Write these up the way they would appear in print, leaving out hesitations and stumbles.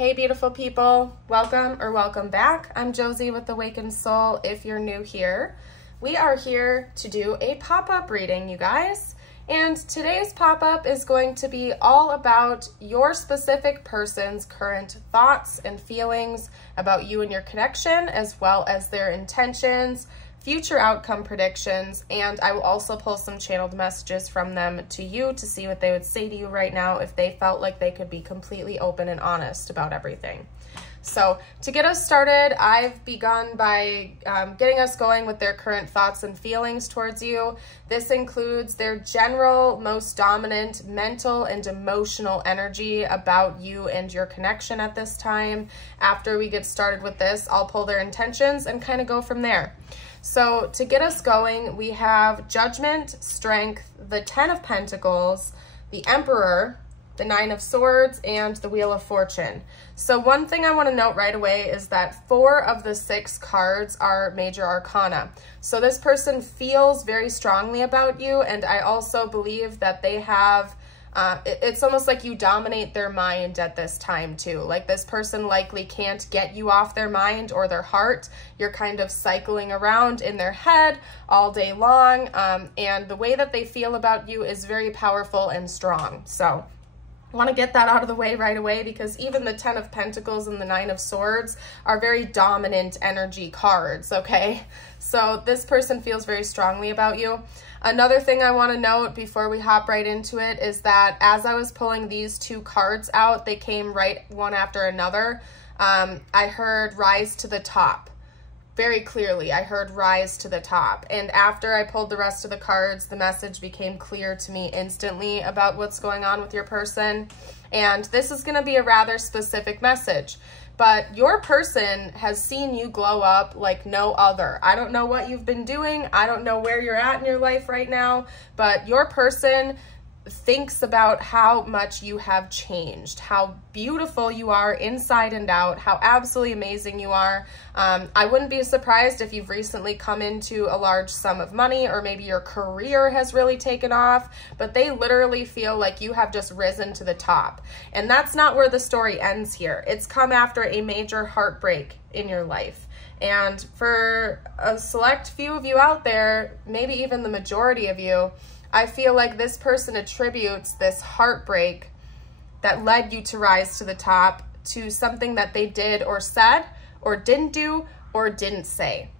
Hey beautiful people, welcome or welcome back. I'm Josie with Awakened Soul. If you're new here, we are here to do a pop-up reading, you guys. And today's pop-up is going to be all about your specific person's current thoughts and feelings about you and your connection, as well as their intentions, future outcome predictions, and I will also pull some channeled messages from them to you to see what they would say to you right now if they felt like they could be completely open and honest about everything. So to get us started, I've begun by getting us going with their current thoughts and feelings towards you. This includes their general, most dominant mental and emotional energy about you and your connection at this time. After we get started with this, I'll pull their intentions and kind of go from there. So to get us going, we have Judgment, Strength, the Ten of Pentacles, the Emperor, the Nine of Swords, and the Wheel of Fortune. So one thing I want to note right away is that 4 of the 6 cards are major arcana. So this person feels very strongly about you, and I also believe that they have it's almost like you dominate their mind at this time too. Like this person likely can't get you off their mind or their heart. You're kind of cycling around in their head all day long. And the way that they feel about you is very powerful and strong. So I want to get that out of the way right away, because even the 10 of Pentacles and the 9 of Swords are very dominant energy cards, okay? So this person feels very strongly about you. Another thing I want to note before we hop right into it is that as I was pulling these 2 cards out, they came right one after another. I heard rise to the top. Very clearly, I heard rise to the top. And after I pulled the rest of the cards, the message became clear to me instantly about what's going on with your person. And this is going to be a rather specific message. But your person has seen you glow up like no other. I don't know what you've been doing. I don't know where you're at in your life right now. But your person thinks about how much you have changed, how beautiful you are inside and out, how absolutely amazing you are. I wouldn't be surprised if you've recently come into a large sum of money, or maybe your career has really taken off, but they literally feel like you have just risen to the top. And that's not where the story ends here. It's come after a major heartbreak in your life. And for a select few of you out there, maybe even the majority of you, I feel like this person attributes this heartbreak that led you to rise to the top to something that they did or said or didn't do or didn't say.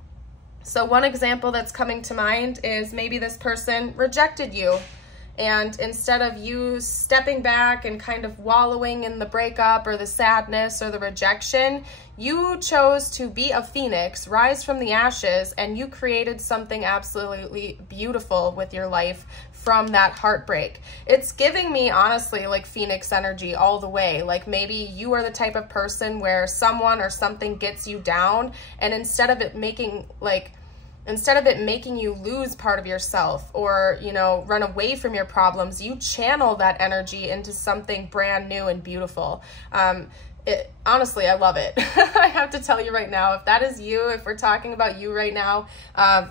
So one example that's coming to mind is maybe this person rejected you, and instead of you stepping back and kind of wallowing in the breakup or the sadness or the rejection, you chose to be a phoenix, rise from the ashes, and you created something absolutely beautiful with your life from that heartbreak. It's giving me, honestly, like Phoenix energy all the way. Like maybe you are the type of person where someone or something gets you down, and instead of it making you lose part of yourself or, you know, run away from your problems, you channel that energy into something brand new and beautiful. Honestly, I love it. I have to tell you right now, if that is you, if we're talking about you right now,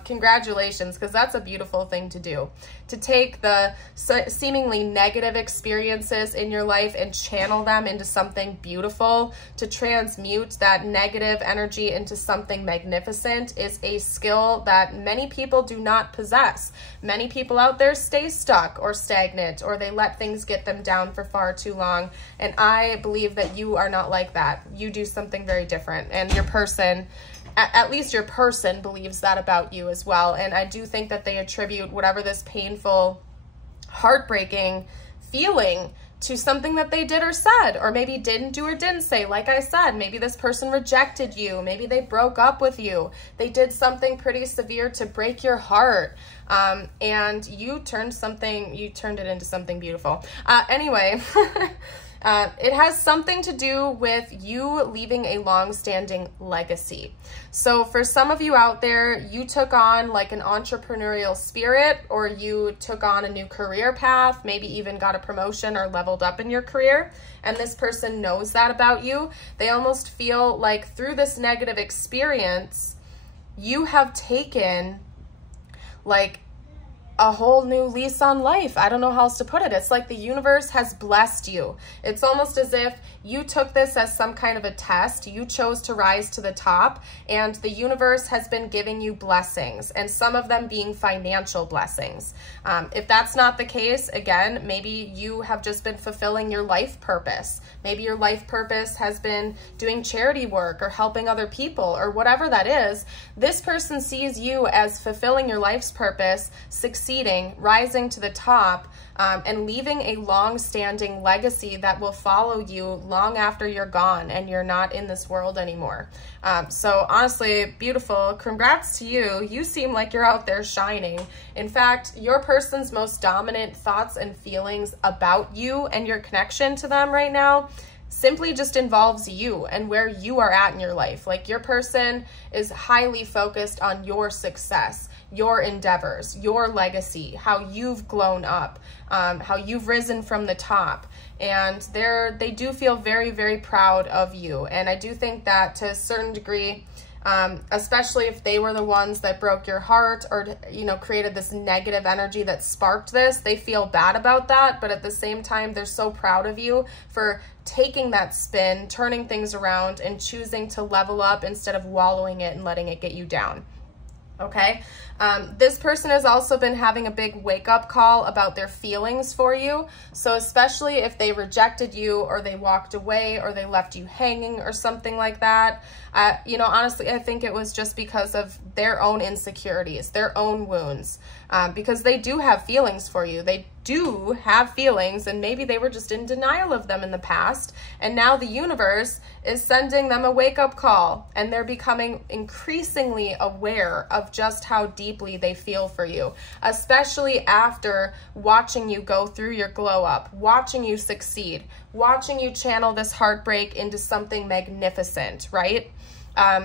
congratulations, because that's a beautiful thing to do. To take the seemingly negative experiences in your life and channel them into something beautiful, to transmute that negative energy into something magnificent, is a skill that many people do not possess. Many people out there stay stuck or stagnant, or they let things get them down for far too long. And I believe that you are not like that. You do something very different, and your person, at least your person, believes that about you as well. And I do think that they attribute whatever this painful, heartbreaking feeling to something that they did or said, or maybe didn't do or didn't say. Like I said, maybe this person rejected you, maybe they broke up with you, they did something pretty severe to break your heart, and you turned it into something beautiful. Anyway, it has something to do with you leaving a long-standing legacy. So for some of you out there, you took on like an entrepreneurial spirit, or you took on a new career path, maybe even got a promotion or leveled up in your career, and this person knows that about you. They almost feel like through this negative experience, you have taken like a whole new lease on life. I don't know how else to put it. It's like the universe has blessed you. It's almost as if you took this as some kind of a test. You chose to rise to the top, and the universe has been giving you blessings, and some of them being financial blessings. If that's not the case, again, maybe you have just been fulfilling your life purpose. Maybe your life purpose has been doing charity work or helping other people or whatever that is. This person sees you as fulfilling your life's purpose, succeeding, rising to the top, and leaving a long-standing legacy that will follow you long after you're gone and you're not in this world anymore. So honestly, beautiful. Congrats to you. You seem like you're out there shining. In fact, your person's most dominant thoughts and feelings about you and your connection to them right now simply just involves you and where you are at in your life. Like, your person is highly focused on your success, your endeavors, your legacy, how you've grown up, how you've risen from the top. And they do feel very, very proud of you. And I do think that to a certain degree, especially if they were the ones that broke your heart or, you know, created this negative energy that sparked this, they feel bad about that. But at the same time, they're so proud of you for taking that spin, turning things around, and choosing to level up instead of wallowing it and letting it get you down. Okay. This person has also been having a big wake-up call about their feelings for you. So especially if they rejected you or they walked away or they left you hanging or something like that, you know, honestly, I think it was just because of their own insecurities, their own wounds, because they do have feelings for you. They do have feelings, and maybe they were just in denial of them in the past. And now the universe is sending them a wake-up call, and they're becoming increasingly aware of just how deeply they feel for you, especially after watching you go through your glow up, watching you succeed, watching you channel this heartbreak into something magnificent, right?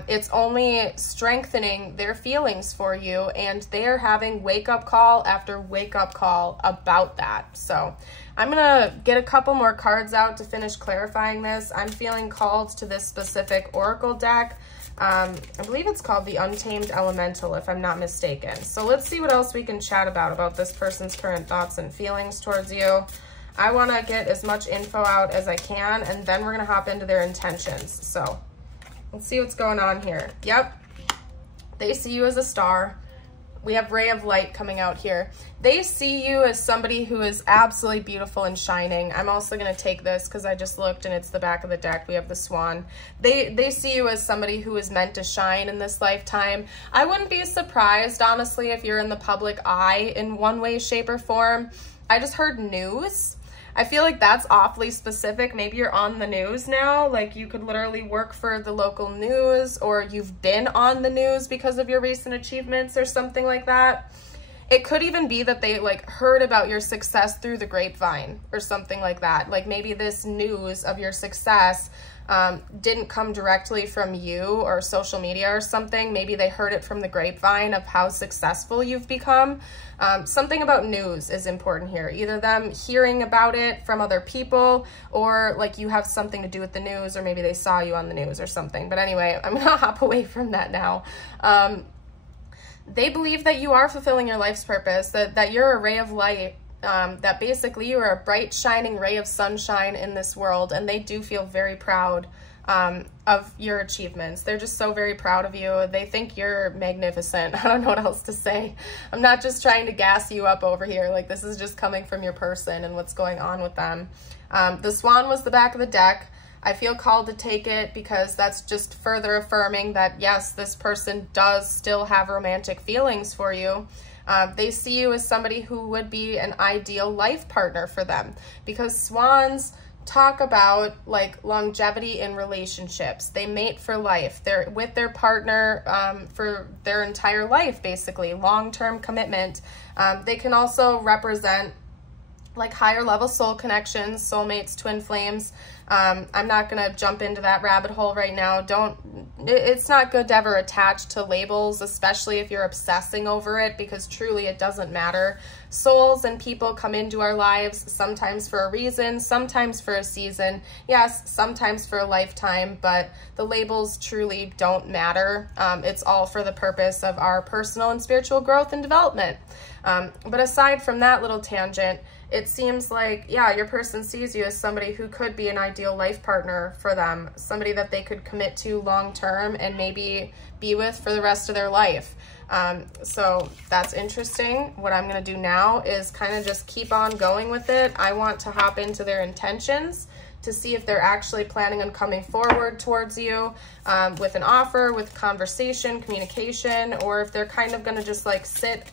It's only strengthening their feelings for you, and they're having wake-up call after wake-up call about that. So I'm gonna get a couple more cards out to finish clarifying this. I'm feeling called to this specific oracle deck. I believe it's called the Untamed Elemental, if I'm not mistaken. So let's see what else we can chat about this person's current thoughts and feelings towards you. I want to get as much info out as I can, and then we're going to hop into their intentions. So let's see what's going on here. Yep. They see you as a star. We have ray of light coming out here. They see you as somebody who is absolutely beautiful and shining. I'm also going to take this because I just looked and it's the back of the deck. We have the swan. They see you as somebody who is meant to shine in this lifetime. I wouldn't be surprised, honestly, if you're in the public eye in one way, shape, or form. I just heard news. I feel like that's awfully specific. Maybe you're on the news now. Like, you could literally work for the local news, or you've been on the news because of your recent achievements or something like that. It could even be that they like heard about your success through the grapevine or something like that. Like, maybe this news of your success didn't come directly from you or social media or something. Maybe they heard it from the grapevine of how successful you've become. Something about news is important here. Either them hearing about it from other people, or like you have something to do with the news, or maybe they saw you on the news or something. But anyway, I'm gonna hop away from that now. They believe that you are fulfilling your life's purpose, that you're a ray of light, that basically you are a bright, shining ray of sunshine in this world, and they do feel very proud of your achievements. They're just so very proud of you. They think you're magnificent. I don't know what else to say. I'm not just trying to gas you up over here. Like, this is just coming from your person and what's going on with them. The swan was the back of the deck. I feel called to take it because that's just further affirming that, yes, this person does still have romantic feelings for you. They see you as somebody who would be an ideal life partner for them, because swans talk about like longevity in relationships. They mate for life. They're with their partner for their entire life, basically, long-term commitment. They can also represent like higher level soul connections, soulmates, twin flames. I'm not going to jump into that rabbit hole right now. It's not good to ever attach to labels, especially if you're obsessing over it, because truly it doesn't matter. Souls and people come into our lives sometimes for a reason, sometimes for a season, yes, sometimes for a lifetime, but the labels truly don't matter. It's all for the purpose of our personal and spiritual growth and development. But aside from that little tangent, it seems like, yeah, your person sees you as somebody who could be an ideal life partner for them, somebody that they could commit to long term and maybe be with for the rest of their life. So that's interesting. What I'm going to do now is kind of just keep on going with it. I want to hop into their intentions to see if they're actually planning on coming forward towards you with an offer, with conversation, communication, or if they're kind of going to just like sit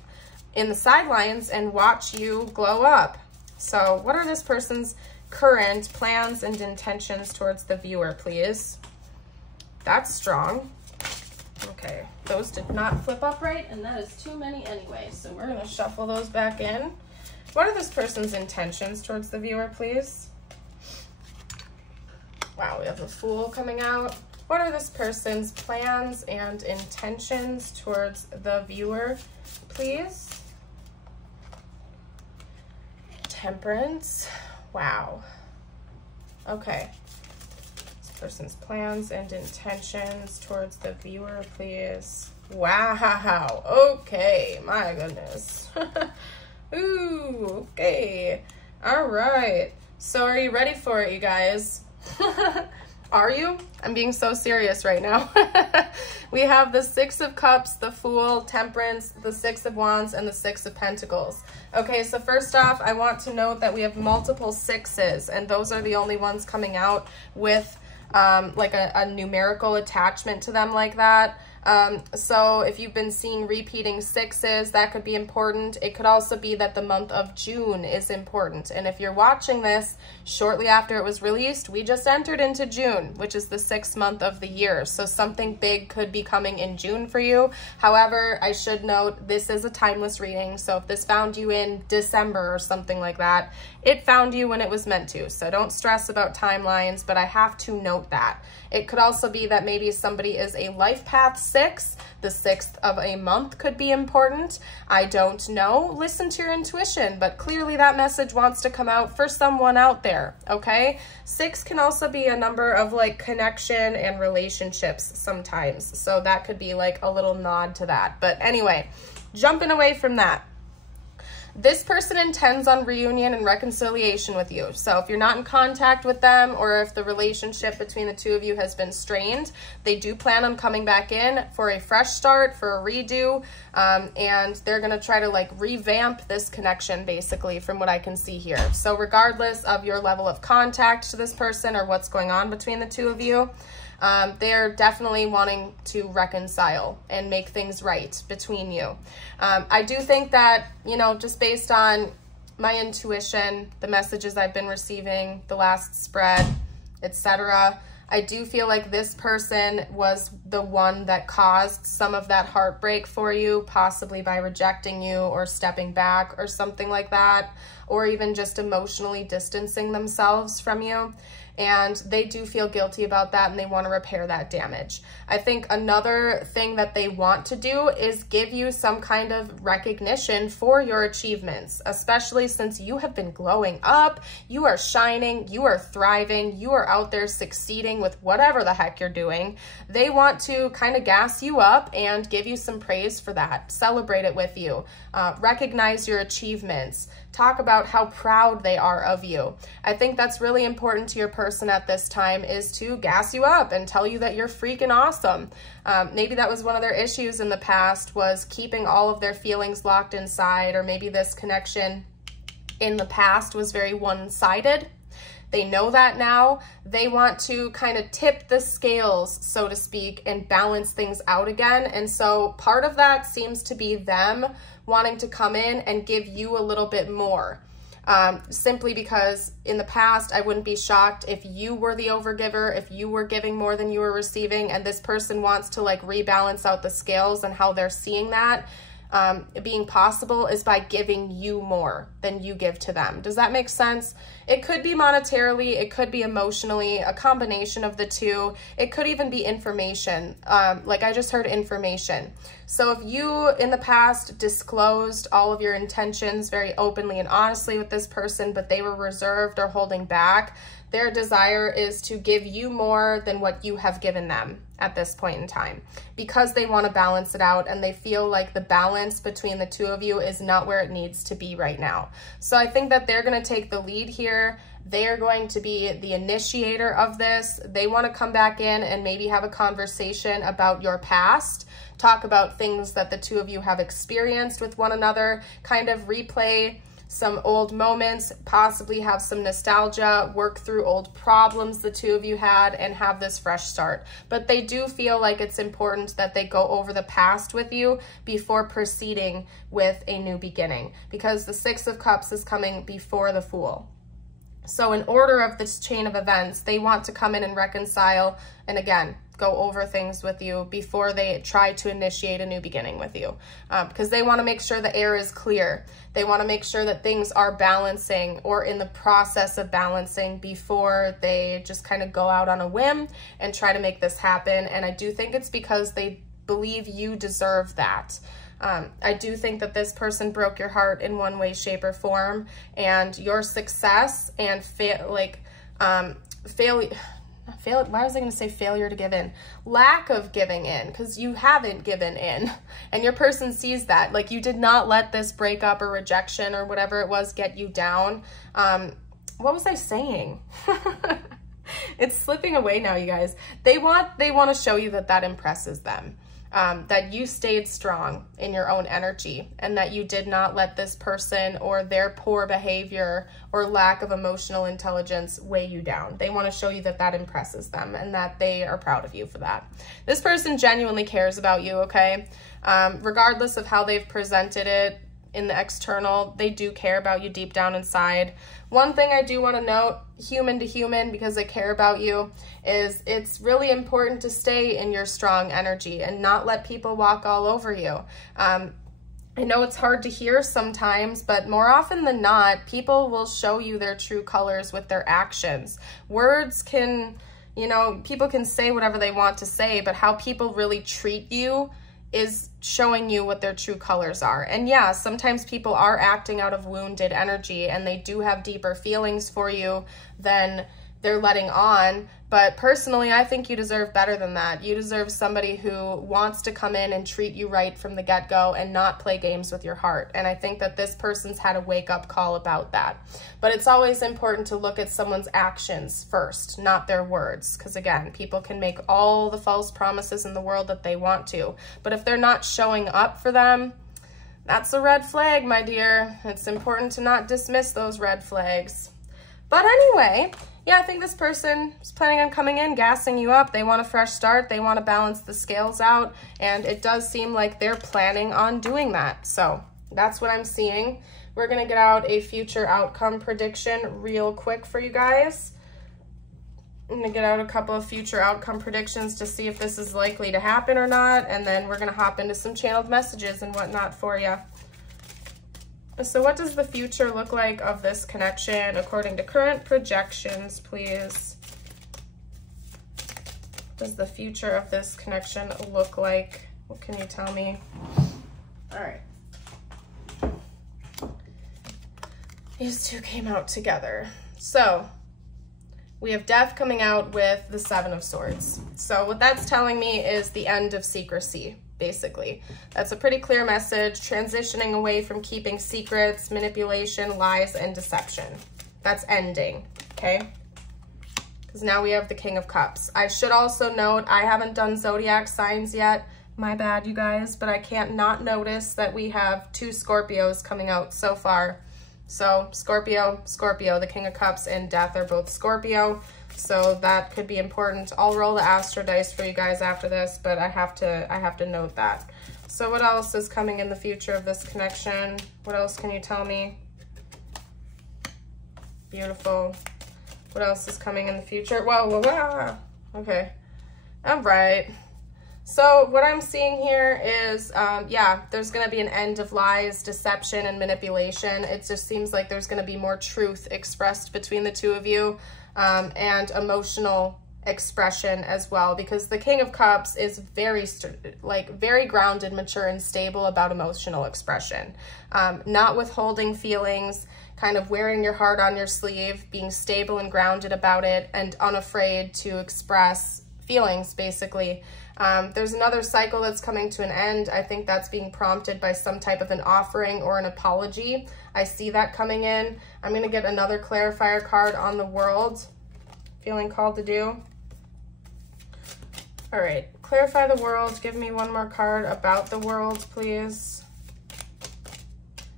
in the sidelines and watch you glow up. So what are this person's current plans and intentions towards the viewer, please? That's strong. Okay, those did not flip up right, and that is too many anyway, so we're gonna shuffle those back in. What are this person's intentions towards the viewer, please? Wow, we have the Fool coming out. What are this person's plans and intentions towards the viewer, please? Temperance. Wow. Okay. This person's plans and intentions towards the viewer, please. Wow. Okay. My goodness. Ooh. Okay. All right. So are you ready for it, you guys? Are you? I'm being so serious right now. We have the Six of Cups, the Fool, Temperance, the Six of Wands, and the Six of Pentacles. Okay, so first off, I want to note that we have multiple sixes, and those are the only ones coming out with like a numerical attachment to them like that. So if you've been seeing repeating sixes, that could be important. It could also be that the month of June is important. And if you're watching this shortly after it was released, we just entered into June, which is the 6th month of the year. So something big could be coming in June for you. However, I should note this is a timeless reading. So if this found you in December or something like that, it found you when it was meant to. So don't stress about timelines, but I have to note that. It could also be that maybe somebody is a life path 6. The 6th of a month could be important. I don't know. Listen to your intuition, but clearly that message wants to come out for someone out there, okay? 6 can also be a number of like connection and relationships sometimes. So that could be like a little nod to that. But anyway, jumping away from that. This person intends on reunion and reconciliation with you. So if you're not in contact with them, or if the relationship between the two of you has been strained, they do plan on coming back in for a fresh start, for a redo, and they're going to try to like revamp this connection basically from what I can see here. So regardless of your level of contact to this person or what's going on between the two of you, they're definitely wanting to reconcile and make things right between you. I do think that, you know, just based on my intuition, the messages I've been receiving, the last spread, etc., I do feel like this person was the one that caused some of that heartbreak for you, possibly by rejecting you or stepping back or something like that, or even just emotionally distancing themselves from you. And they do feel guilty about that, and they want to repair that damage. I think another thing that they want to do is give you some kind of recognition for your achievements, especially since you have been glowing up, you are shining, you are thriving, you are out there succeeding with whatever the heck you're doing. They want to kind of gas you up and give you some praise for that, celebrate it with you, recognize your achievements, talk about how proud they are of you. I think that's really important to your person at this time, is to gas you up and tell you that you're freaking awesome. Maybe that was one of their issues in the past, was keeping all of their feelings locked inside, or maybe this connection in the past was very one-sided. They know that now. They want to kind of tip the scales, so to speak, and balance things out again. And so part of that seems to be them wanting to come in and give you a little bit more. Simply because in the past, I wouldn't be shocked if you were the overgiver, if you were giving more than you were receiving, and this person wants to like rebalance out the scales and how they're seeing that. being possible is by giving you more than you give to them. Does that make sense? It could be monetarily, it could be emotionally, a combination of the two. It could even be information. Like I just heard information. So if you in the past disclosed all of your intentions very openly and honestly with this person, but they were reserved or holding back, their desire is to give you more than what you have given them at this point in time, because they want to balance it out and they feel like the balance between the two of you is not where it needs to be right now. So I think that they're going to take the lead here. They are going to be the initiator of this. They want to come back in and maybe have a conversation about your past, talk about things that the two of you have experienced with one another, kind of replay some old moments, possibly have some nostalgia, work through old problems the two of you had, and have this fresh start. But they do feel like it's important that they go over the past with you before proceeding with a new beginning, because the Six of Cups is coming before the Fool. So in order of this chain of events, they want to come in and reconcile, and again, go over things with you before they try to initiate a new beginning with you, because they want to make sure the air is clear. They want to make sure that things are balancing or in the process of balancing before they just kind of go out on a whim and try to make this happen. And I do think it's because they believe you deserve that. I do think that this person broke your heart in one way, shape, or form, and your success and why was I going to say failure to give in? Lack of giving in, because you haven't given in, and your person sees that. Like, you did not let this breakup or rejection or whatever it was get you down. What was I saying? It's slipping away now, you guys. They want to show you that that impresses them. That you stayed strong in your own energy and that you did not let this person or their poor behavior or lack of emotional intelligence weigh you down. They want to show you that that impresses them and that they are proud of you for that. This person genuinely cares about you, okay? Regardless of how they've presented it in the external, they do care about you deep down inside. One thing I do want to note, human to human, because I care about you, is it's really important to stay in your strong energy and not let people walk all over you. I know it's hard to hear sometimes, but more often than not, people will show you their true colors with their actions. Words can, people can say whatever they want to say, but how people really treat you is showing you what their true colors are. And yeah, sometimes people are acting out of wounded energy and they do have deeper feelings for you than they're letting on. But personally, I think you deserve better than that. You deserve somebody who wants to come in and treat you right from the get-go and not play games with your heart. And I think that this person's had a wake-up call about that. But it's always important to look at someone's actions first, not their words. Because again, people can make all the false promises in the world that they want to. But if they're not showing up for them, that's a red flag, my dear. It's important to not dismiss those red flags. But anyway, yeah, I think this person is planning on coming in, gassing you up. They want a fresh start. They want to balance the scales out. And it does seem like they're planning on doing that. So that's what I'm seeing. We're going to get out a future outcome prediction real quick for you guys. I'm going to get out a couple of future outcome predictions to see if this is likely to happen or not. And then we're going to hop into some channeled messages and whatnot for you. So what does the future look like of this connection according to current projections, please? What does the future of this connection look like? What can you tell me? All right. These two came out together. So we have Death coming out with the Seven of Swords. So what that's telling me is the end of secrecy. Basically, that's a pretty clear message, transitioning away from keeping secrets, manipulation, lies, and deception. That's ending, okay? Because now we have the King of Cups. I should also note, I haven't done zodiac signs yet. My bad, you guys, but I can't not notice that we have two Scorpios coming out so far. So Scorpio, the King of Cups, and Death are both Scorpio. So that could be important. I'll roll the Astro dice for you guys after this, but I have to note that. So what else is coming in the future of this connection? What else can you tell me? Beautiful. What else is coming in the future? Whoa, whoa, whoa. Okay. All right. So what I'm seeing here is, yeah, there's going to be an end of lies, deception, and manipulation. It just seems like there's going to be more truth expressed between the two of you, and emotional expression as well, because the King of Cups is very grounded, mature, and stable about emotional expression, not withholding feelings, kind of wearing your heart on your sleeve, being stable and grounded about it, and unafraid to express feelings, basically. There's another cycle that's coming to an end. I think that's being prompted by some type of an offering or an apology. I see that coming in. I'm going to get another clarifier card on the world. Feeling called to do. All right, clarify the world. Give me one more card about the world, please.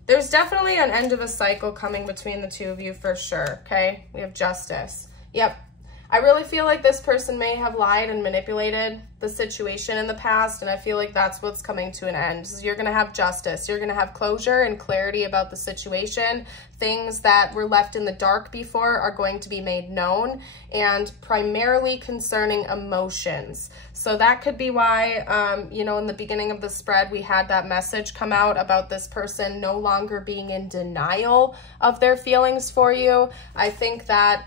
There's definitely an end of a cycle coming between the two of you for sure, okay? We have justice. Yep. I really feel like this person may have lied and manipulated the situation in the past, and I feel like that's what's coming to an end. So you're going to have justice. You're going to have closure and clarity about the situation. Things that were left in the dark before are going to be made known, and primarily concerning emotions. So that could be why, you know, in the beginning of the spread, we had that message come out about this person no longer being in denial of their feelings for you. I think that,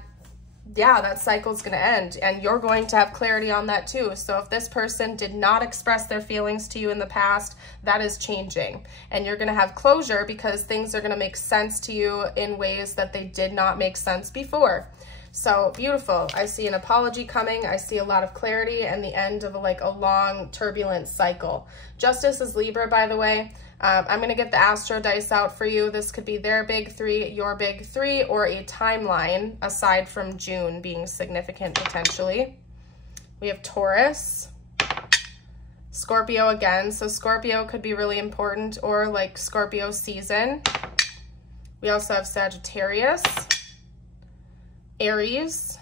yeah, that cycle's going to end, and you're going to have clarity on that too. So if this person did not express their feelings to you in the past, that is changing, and you're going to have closure because things are going to make sense to you in ways that they did not make sense before. So beautiful. I see an apology coming. I see a lot of clarity and the end of a long turbulent cycle. Justice is Libra, by the way. I'm going to get the Astro dice out for you. This could be their big three, your big three, or a timeline aside from June being significant potentially. We have Taurus, Scorpio again. So Scorpio could be really important, or like Scorpio season. We also have Sagittarius, Aries,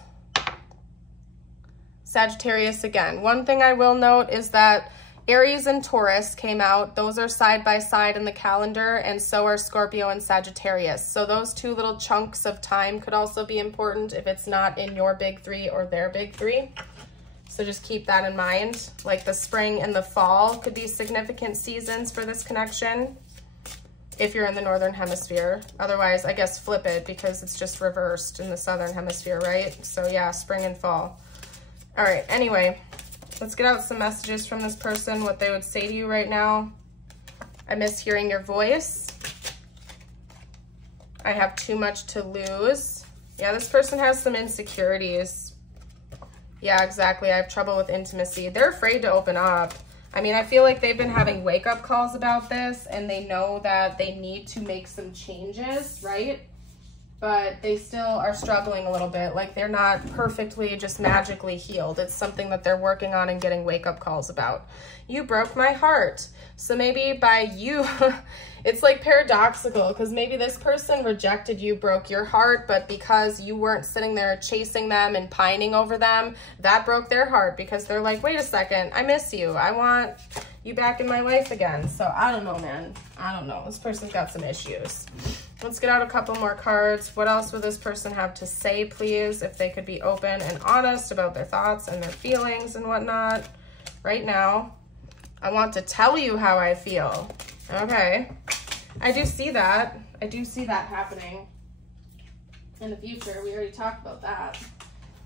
Sagittarius again. One thing I will note is that Aries and Taurus came out. Those are side by side in the calendar, and so are Scorpio and Sagittarius. So those two little chunks of time could also be important if it's not in your big three or their big three. So just keep that in mind. Like the spring and the fall could be significant seasons for this connection if you're in the Northern Hemisphere. Otherwise, I guess flip it because it's just reversed in the Southern Hemisphere, right? So yeah, spring and fall. All right, anyway. Let's get out some messages from this person, what they would say to you right now. I miss hearing your voice. I have too much to lose. Yeah, this person has some insecurities. Yeah, exactly. I have trouble with intimacy. They're afraid to open up. I mean, I feel like they've been having wake-up calls about this, and they know that they need to make some changes, right? But they still are struggling a little bit. Like they're not perfectly just magically healed. It's something that they're working on and getting wake-up calls about. You broke my heart. So maybe by you, it's like paradoxical, because maybe this person rejected you, broke your heart, but because you weren't sitting there chasing them and pining over them, that broke their heart, because they're like, wait a second, I miss you. I want you back in my life again. So I don't know, man. I don't know. This person's got some issues. Let's get out a couple more cards. What else would this person have to say, please? If they could be open and honest about their thoughts and their feelings and whatnot right now. I want to tell you how I feel. Okay. I do see that. I do see that happening in the future. We already talked about that.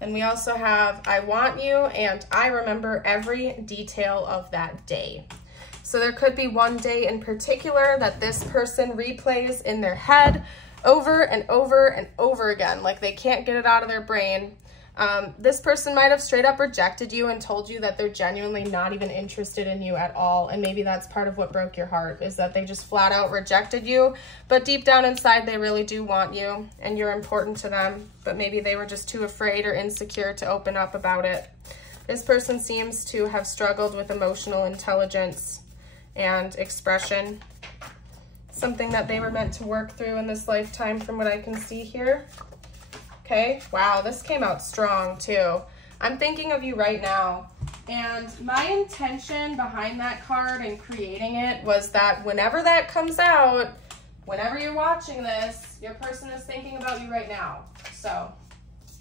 And we also have, I want you and I remember every detail of that day. So there could be one day in particular that this person replays in their head over and over and over again. Like they can't get it out of their brain. This person might have straight up rejected you and told you that they're genuinely not even interested in you at all. And maybe that's part of what broke your heart, is that they just flat out rejected you. But deep down inside, they really do want you and you're important to them. But maybe they were just too afraid or insecure to open up about it. This person seems to have struggled with emotional intelligence and expression. Something that they were meant to work through in this lifetime from what I can see here. Okay, wow, this came out strong too. I'm thinking of you right now. And my intention behind that card and creating it was that whenever that comes out, whenever you're watching this, your person is thinking about you right now. So,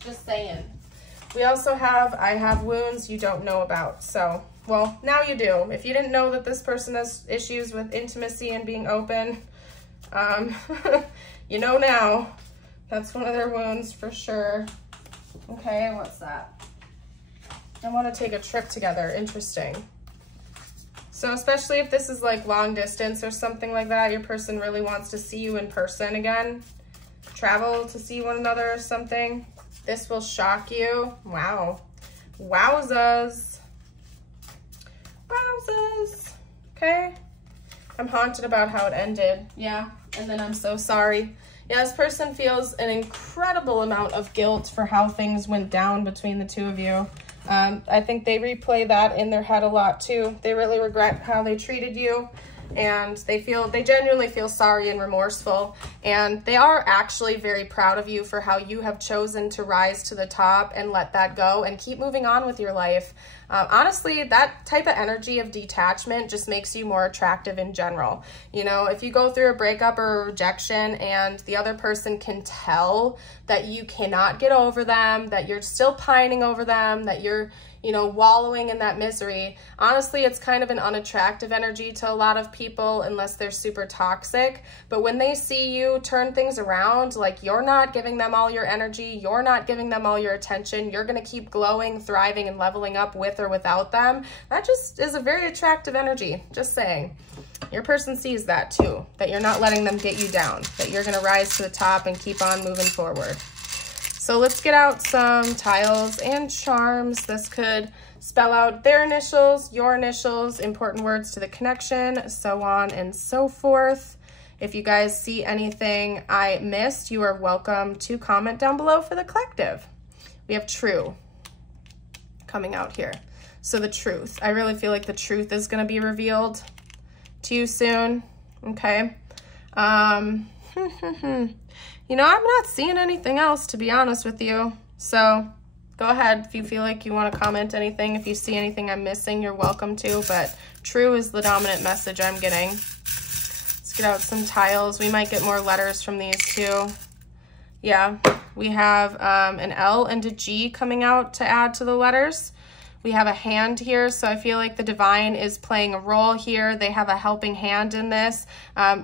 just saying. We also have, I have wounds you don't know about. So, well, now you do. If you didn't know that this person has issues with intimacy and being open, you know now. That's one of their wounds for sure. Okay, what's that? I want to take a trip together. Interesting. So especially if this is like long distance or something like that, your person really wants to see you in person again. Travel to see one another or something. This will shock you. Wow. Wowzas. Wowzas. Okay. I'm haunted about how it ended. Yeah. And then I'm so sorry. Yeah, this person feels an incredible amount of guilt for how things went down between the two of you. I think they replay that in their head a lot too. They really regret how they treated you, and they genuinely feel sorry and remorseful, and they are actually very proud of you for how you have chosen to rise to the top and let that go and keep moving on with your life. Honestly, that type of energy of detachment just makes you more attractive in general. You know, if you go through a breakup or a rejection and the other person can tell that you cannot get over them, that you're still pining over them, that you're, you know, wallowing in that misery, honestly, it's kind of an unattractive energy to a lot of people unless they're super toxic. But when they see you turn things around, like you're not giving them all your energy, you're not giving them all your attention, you're going to keep glowing, thriving, and leveling up with or without them, that just is a very attractive energy. Just saying. Your person sees that too, that you're not letting them get you down, that you're going to rise to the top and keep on moving forward. So let's get out some tiles and charms. This could spell out their initials, your initials, important words to the connection, so on and so forth. If you guys see anything I missed, you are welcome to comment down below for the collective. We have true coming out here. So the truth. I really feel like the truth is going to be revealed to you soon. Okay. You know, I'm not seeing anything else, to be honest with you. So go ahead if you feel like you want to comment anything. If you see anything I'm missing, you're welcome to. But true is the dominant message I'm getting. Let's get out some tiles. We might get more letters from these too. Yeah, we have an L and a G coming out to add to the letters. We have a hand here, so I feel like the divine is playing a role here. They have a helping hand in this.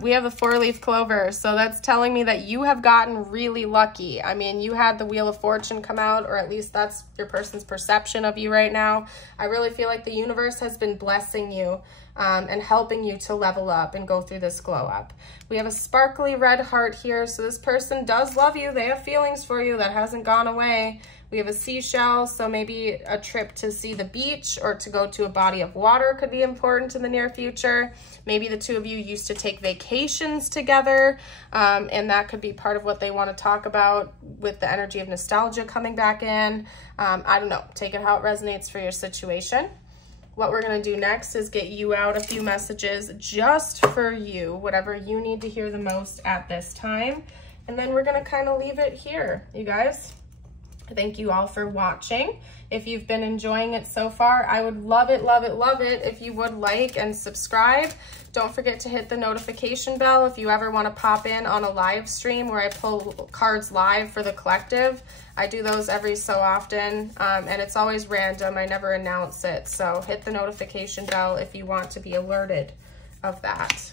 We have a 4-leaf clover, so that's telling me that you have gotten really lucky. I mean, you had the Wheel of Fortune come out, or at least that's your person's perception of you right now. I really feel like the universe has been blessing you and helping you to level up and go through this glow up. We have a sparkly red heart here, so this person does love you. They have feelings for you. That hasn't gone away. We have a seashell, so maybe a trip to see the beach or to go to a body of water could be important in the near future. Maybe the two of you used to take vacations together, and that could be part of what they want to talk about with the energy of nostalgia coming back in. I don't know. Take it how it resonates for your situation. What we're going to do next is get you out a few messages just for you, whatever you need to hear the most at this time. And then we're going to kind of leave it here, you guys. Thank you all for watching. If you've been enjoying it so far, I would love it, love it, love it if you would like and subscribe. Don't forget to hit the notification bell if you ever want to pop in on a live stream where I pull cards live for the collective. I do those every so often, and it's always random. I never announce it, so hit the notification bell if you want to be alerted of that.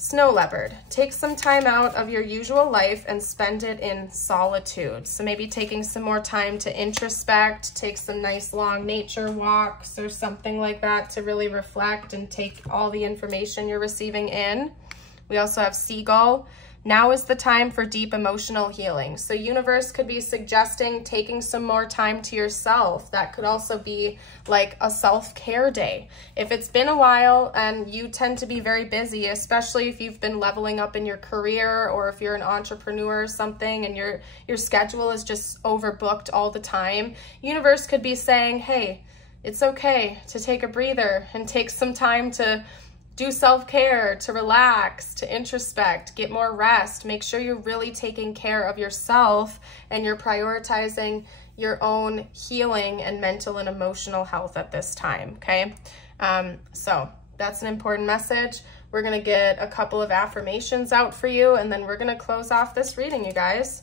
Snow leopard, take some time out of your usual life and spend it in solitude. So maybe taking some more time to introspect, take some nice long nature walks or something like that to really reflect and take all the information you're receiving in. We also have seagull. Now is the time for deep emotional healing. So universe could be suggesting taking some more time to yourself. That could also be like a self-care day. If it's been a while and you tend to be very busy, especially if you've been leveling up in your career or if you're an entrepreneur or something and your schedule is just overbooked all the time, universe could be saying, hey, it's okay to take a breather and take some time to do self-care, to relax, to introspect, get more rest. Make sure you're really taking care of yourself and you're prioritizing your own healing and mental and emotional health at this time, okay? So that's an important message. We're gonna get a couple of affirmations out for you and then we're gonna close off this reading, you guys.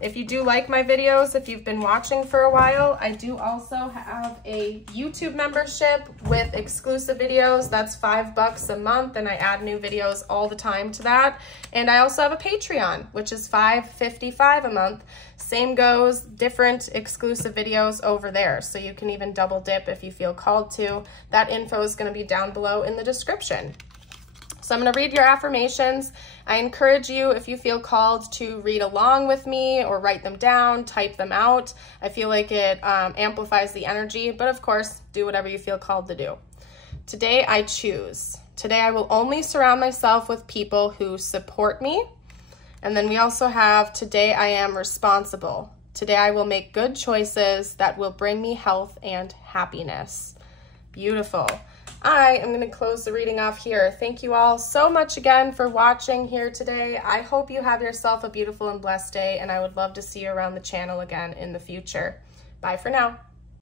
If you do like my videos, if you've been watching for a while, I do also have a YouTube membership with exclusive videos. That's $5 a month, and I add new videos all the time to that. And I also have a Patreon, which is $5.55 a month. Same goes, different exclusive videos over there. So you can even double dip if you feel called to. That info is going to be down below in the description. So I'm going to read your affirmations. I encourage you, if you feel called, to read along with me or write them down, type them out. I feel like it amplifies the energy, but of course, do whatever you feel called to do. Today, I choose. Today, I will only surround myself with people who support me. And then we also have, today, I am responsible. Today, I will make good choices that will bring me health and happiness. Beautiful. I am going to close the reading off here. Thank you all so much again for watching here today. I hope you have yourself a beautiful and blessed day, and I would love to see you around the channel again in the future. Bye for now.